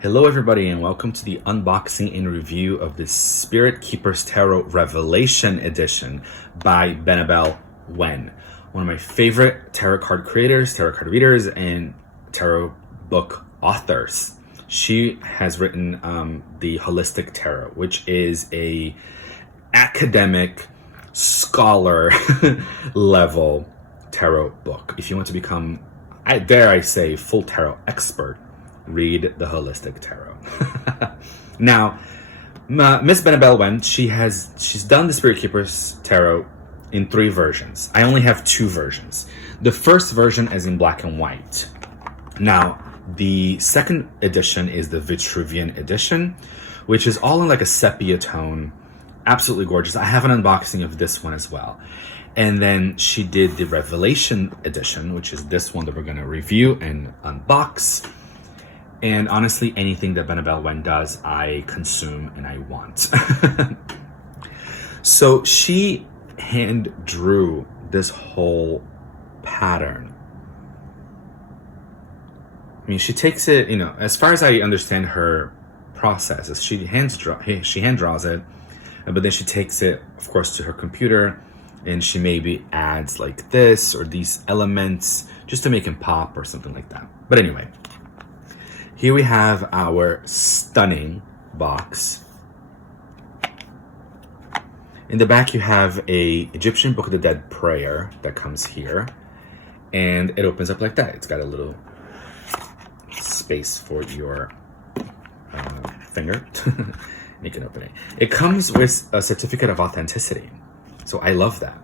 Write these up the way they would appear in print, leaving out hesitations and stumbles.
Hello everybody and welcome to the unboxing and review of the Spirit Keepers Tarot Revelation Edition by Benebell Wen, one of my favorite tarot card creators, tarot card readers, and tarot book authors. She has written the Holistic Tarot, which is a academic scholar level tarot book. If you want to become, I dare I say, full tarot expert, read the Holistic Tarot. Now, Miss Benebell Wen, she's done the Spirit Keepers Tarot in 3 versions. I only have 2 versions. The first version is in black and white. Now, the second edition is the Vitruvian edition, which is all in like a sepia tone. Absolutely gorgeous. I have an unboxing of this one as well. And then she did the Revelation edition, which is this one that we're going to review and unbox. And honestly, anything that Benebell Wen does, I consume and I want. So she hand drew this whole pattern. I mean, she takes it, as far as I understand her process, is she hand draws it, but then she takes it, of course, to her computer, and she maybe adds like this or these elements just to make him pop or something like that. But anyway, here we have our stunning box. In the back, you have a Egyptian Book of the Dead prayer that comes here, and it opens up like that. It's got a little space for your finger. You can open it. It comes with a certificate of authenticity, so I love that.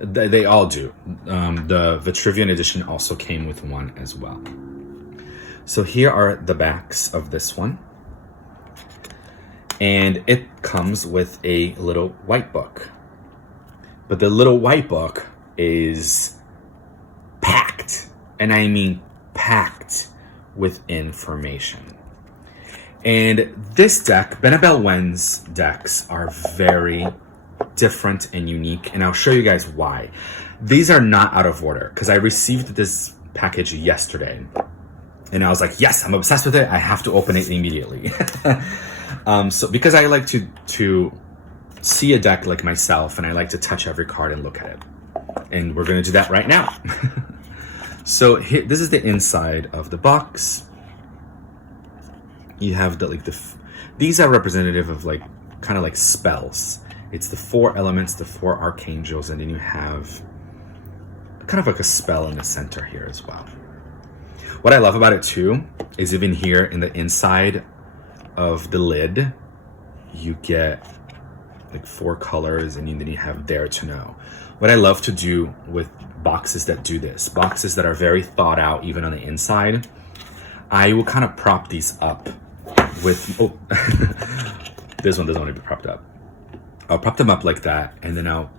They all do. The Vitruvian edition also came with one as well. So here are the backs of this one. And it comes with a little white book. But the little white book is packed, and I mean packed with information. And this deck, Benebell Wen's decks, are very different and unique, and I'll show you guys why. These are not out of order, because I received this package yesterday. And I was like, yes, I'm obsessed with it. I have to open it immediately. So because I like to see a deck like myself, and I like to touch every card and look at it. And we're going to do that right now. So here, this is the inside of the box. You have these are representative of kind of like spells. It's the 4 elements, the 4 archangels, and then you have kind of like a spell in the center here as well. What I love about it too is even here in the inside of the lid, you get like 4 colors, and then you have Dare to Know. What I love to do with boxes that do this, boxes that are very thought out even on the inside, I will kind of prop these up with, this one doesn't want to be propped up. I'll prop them up like that, and then I'll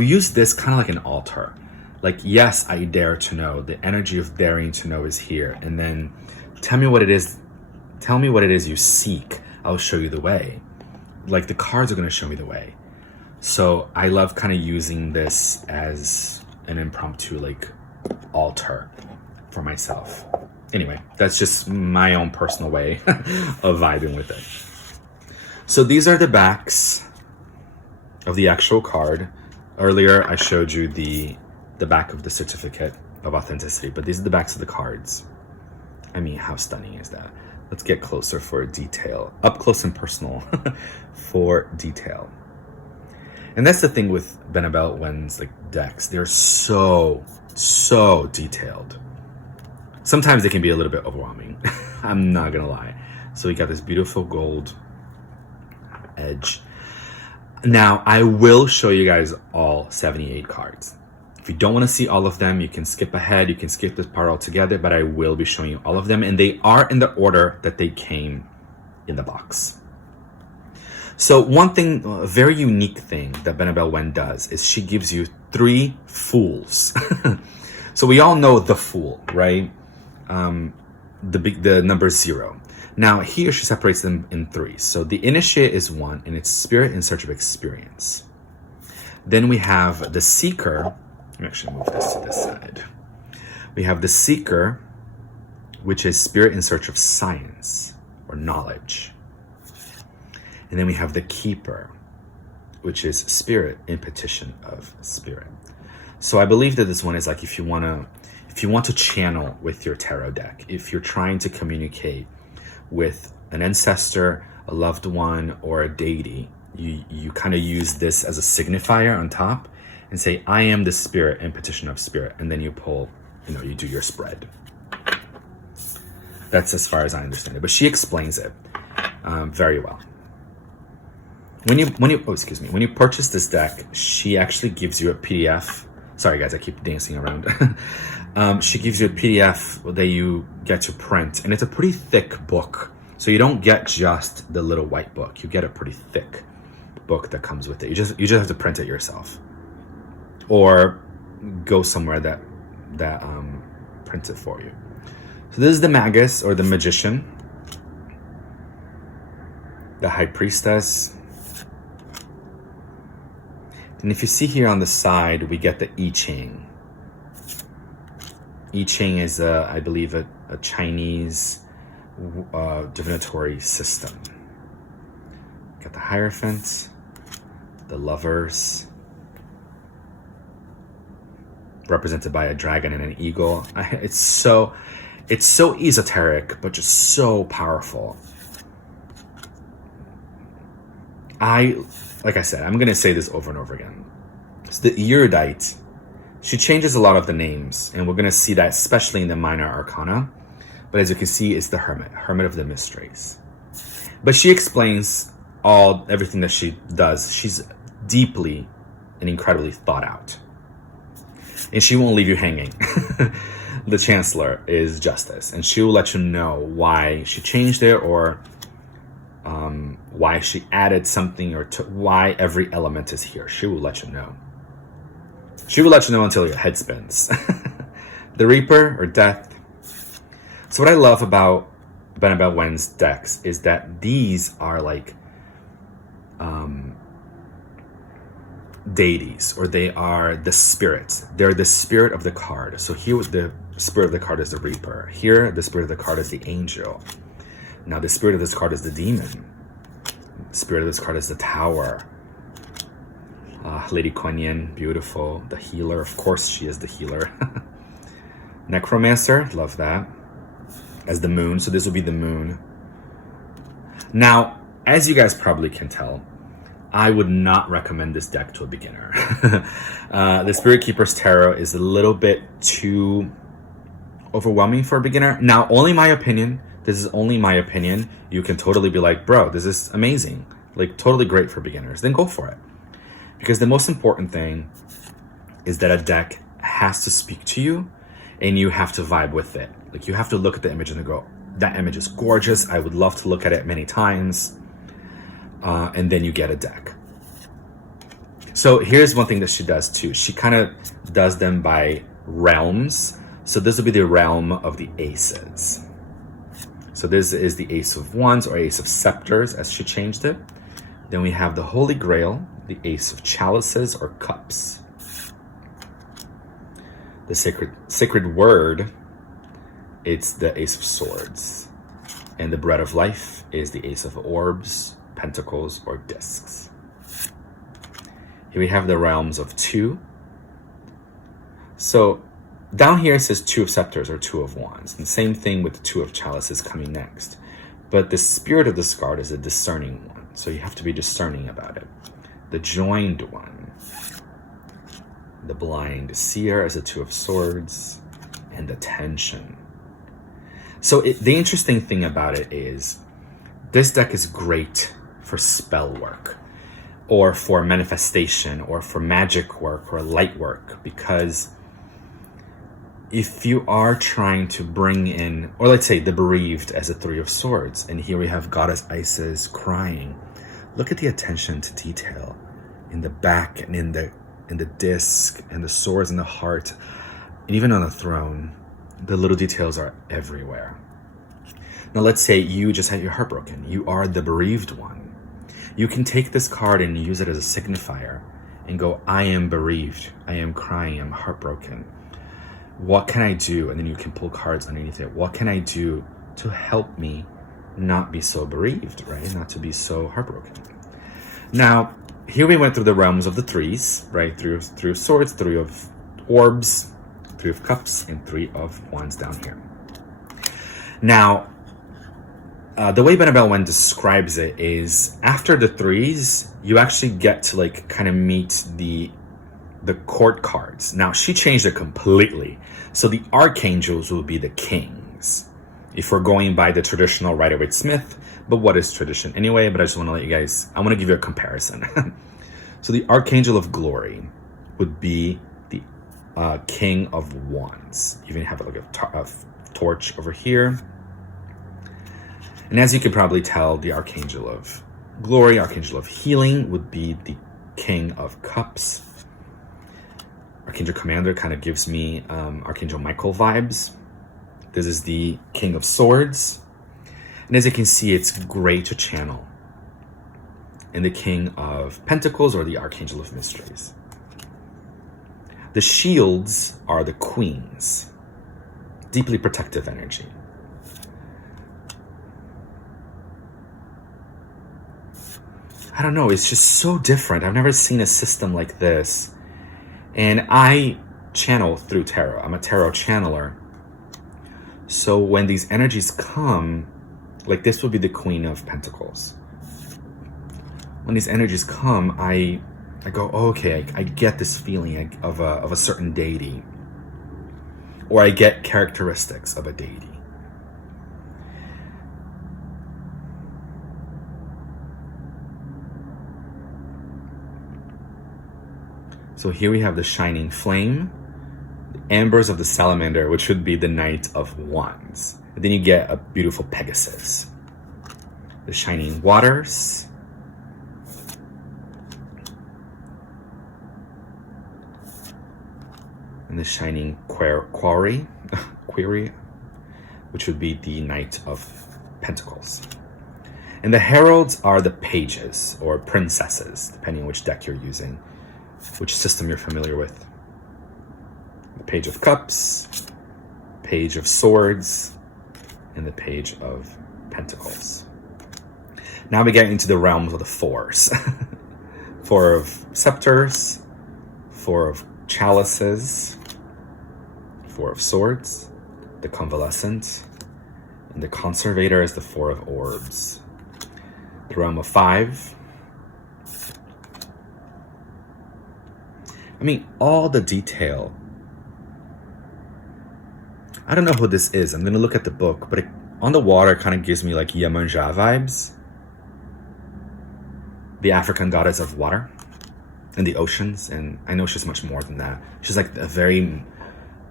use this kind of like an altar. Like, yes, I dare to know. The energy of daring to know is here. And then tell me what it is. Tell me what it is you seek. I'll show you the way. Like, the cards are going to show me the way. So I love kind of using this as an impromptu altar for myself. Anyway, that's just my own personal way of vibing with it. So these are the backs of the actual card. Earlier, I showed you the back of the certificate of authenticity, but these are the backs of the cards. I mean, how stunning is that? Let's get closer for detail, up close and personal for detail. And that's the thing with Benebell Wen's decks. They're so detailed. Sometimes they can be a little bit overwhelming. I'm not gonna lie. So we got this beautiful gold edge. Now, I will show you guys all 78 cards. If you don't want to see all of them, you can skip ahead. You can skip this part altogether, but I will be showing you all of them, and they are in the order that they came in the box. So one thing, a very unique thing that Benebell Wen does is she gives you 3 fools. So we all know the Fool, right? The number 0. Now here she separates them in 3. So the Initiate is 1, and it's spirit in search of experience. Then we have the Seeker. Let me actually move this to this side. We have the Seeker, which is spirit in search of science or knowledge. And then we have the keeper, which is spirit in petition of spirit. So I believe that this one is like if you want to channel with your tarot deck, if you're trying to communicate with an ancestor, a loved one, or a deity, you kind of use this as a signifier on top and say, I am the spirit in petition of spirit. And then you pull, you do your spread. That's as far as I understand it. But she explains it very well. When you purchase this deck, she actually gives you a PDF. Sorry guys, I keep dancing around. She gives you a PDF that you get to print, and it's a pretty thick book. So you don't get just the little white book. You get a pretty thick book that comes with it. You just have to print it yourself, or go somewhere that prints it for you. So this is the Magus, or the Magician, the High Priestess. And if you see here on the side, we get the I Ching. I Ching is, I believe, a Chinese divinatory system. Got the Hierophant, the Lovers, represented by a dragon and an eagle. It's so esoteric, but just so powerful. Like I said, I'm going to say this over and over again. So the erudite, she changes a lot of the names, and we're going to see that especially in the minor arcana. But as you can see, it's the hermit of the mysteries. But she explains everything that she does. She's deeply and incredibly thought out. And she won't leave you hanging. The Chancellor is Justice, and she will let you know why she changed it, or why she added something, or why every element is here. She will let you know. She will let you know until your head spins. The Reaper, or Death. So what I love about Benebell Wen's decks is that these are like deities, or they are the spirits. They're the spirit of the card. So here the spirit of the card is the Reaper. Here the spirit of the card is the Angel. Now the spirit of this card is the Demon. The spirit of this card is the Tower. Lady Kuan Yin, beautiful. The Healer, of course she is the healer. Necromancer, love that. As the Moon, so this will be the Moon. Now, as you guys probably can tell, I would not recommend this deck to a beginner. The Spirit Keeper's Tarot is a little bit too overwhelming for a beginner. Now, only my opinion. This is only my opinion. You can totally be like, bro, this is amazing. Like, totally great for beginners. Then go for it. Because the most important thing is that a deck has to speak to you, and you have to vibe with it. Like, you have to look at the image and go, that image is gorgeous. I would love to look at it many times. And then you get a deck. So here's one thing that she does too. She kind of does them by realms. So this will be the realm of the aces. So this is the Ace of Wands, or Ace of Scepters, as she changed it. Then we have the Holy Grail, the Ace of Chalices, or Cups. The Sacred Word, it's the Ace of Swords. And the Bread of Life is the Ace of Orbs, Pentacles, or Discs. Here we have the realms of 2. So down here it says 2 of Scepters, or 2 of Wands. And same thing with the 2 of Chalices coming next. But the spirit of this card is a discerning one. So you have to be discerning about it. The Joined One. The Blind Seer is the 2 of Swords. And the Tension. So the interesting thing about it is this deck is great for spell work, or for manifestation, or for magic work, or light work, because if you are trying to bring in, or let's say the Bereaved as a 3 of Swords, and here we have Goddess Isis crying. Look at the attention to detail in the back, and in the disc, and the swords, and the heart, and even on the throne. The little details are everywhere. Now let's say you just had your heart broken. You are the bereaved one. You can take this card and use it as a signifier and go, I am bereaved. I am crying. I'm heartbroken. What can I do? And then you can pull cards underneath it. What can I do to help me not be so bereaved, right? Not to be so heartbroken. Now, here we went through the realms of the threes, right? Three of swords, three of orbs, three of cups, and three of wands down here. Now, the way Benebell Wen describes it is after the threes, you actually get to like kind of meet the court cards. Now, she changed it completely. So the archangels will be the kings. If we're going by the traditional Rider-Waite-Smith, but what is tradition anyway? But I just want to let you guys, I want to give you a comparison. So the archangel of glory would be the king of wands. You even have like a torch over here. And as you can probably tell, the archangel of glory, archangel of healing would be the king of cups. Archangel commander kind of gives me Archangel Michael vibes. This is the king of swords. And as you can see, it's great to channel. And the king of pentacles or the archangel of mysteries. The shields are the queens. Deeply protective energy. I don't know, it's just so different. I've never seen a system like this. And I channel through tarot. I'm a tarot channeler. So when these energies come, like this would be the Queen of Pentacles. When these energies come, I go, oh, okay, I get this feeling of a certain deity. Or I get characteristics of a deity. So here we have the shining flame, the ambers of the salamander, which would be the Knight of Wands. And then you get a beautiful Pegasus. The shining waters. And the shining query, which would be the Knight of Pentacles. And the heralds are the pages or princesses, depending on which deck you're using. Which system you're familiar with. The Page of Cups, Page of Swords, and the Page of Pentacles. Now we get into the realms of the fours. Four of Scepters, Four of Chalices, Four of Swords, the Convalescent, and the Conservator is the Four of Orbs. The realm of five. I mean, all the detail. I don't know who this is. I'm going to look at the book, but on the water kind of gives me like Yemanja vibes. The African goddess of water and the oceans. And I know she's much more than that. She's like a very...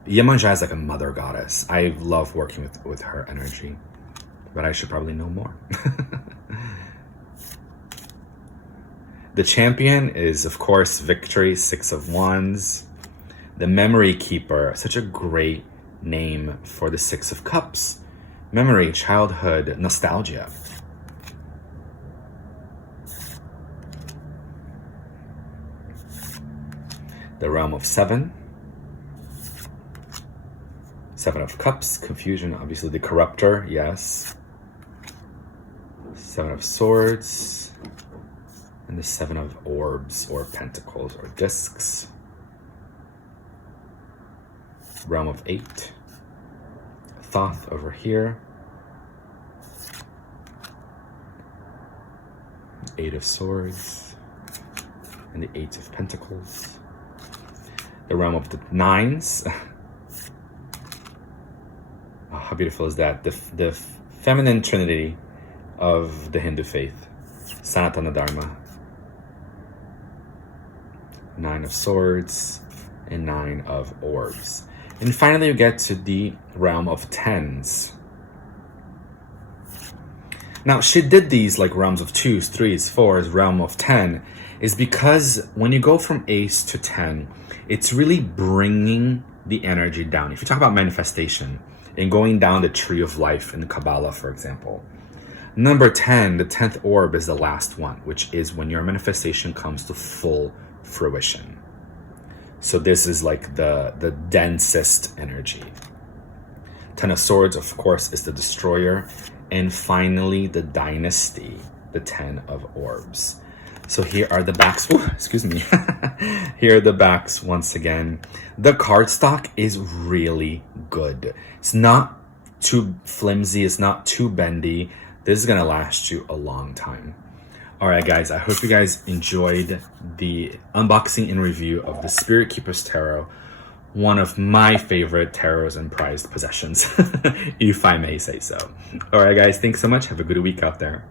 Yemanja is like a mother goddess. I love working with her energy. But I should probably know more. The champion is, of course, Victory, Six of Wands. The Memory Keeper, such a great name for the Six of Cups. Memory, childhood, nostalgia. The realm of seven. Seven of Cups, confusion, obviously the corruptor, yes. Seven of Swords. And the Seven of Orbs, or Pentacles, or Discs. Realm of eight. Thoth over here. Eight of Swords. And the Eight of Pentacles. The realm of the nines. Oh, how beautiful is that? The feminine trinity of the Hindu faith. Sanatana Dharma. Nine of Swords, and Nine of Orbs. And finally, you get to the realm of tens. Now, she did these like realms of twos, threes, fours, realm of 10, is because when you go from ace to 10, it's really bringing the energy down. If you talk about manifestation and going down the tree of life in the Kabbalah, for example, number 10, the 10th orb is the last one, which is when your manifestation comes to full fruition. So this is like the densest energy. Ten of Swords, of course, is the Destroyer. And finally, the Dynasty, the Ten of Orbs. So here are the backs. Ooh, excuse me. Here are the backs once again. The cardstock is really good. It's not too flimsy. It's not too bendy. This is going to last you a long time. All right, guys. I hope you guys enjoyed the unboxing and review of the Spirit Keepers Tarot. One of my favorite tarots and prized possessions, if I may say so. All right, guys. Thanks so much. Have a good week out there.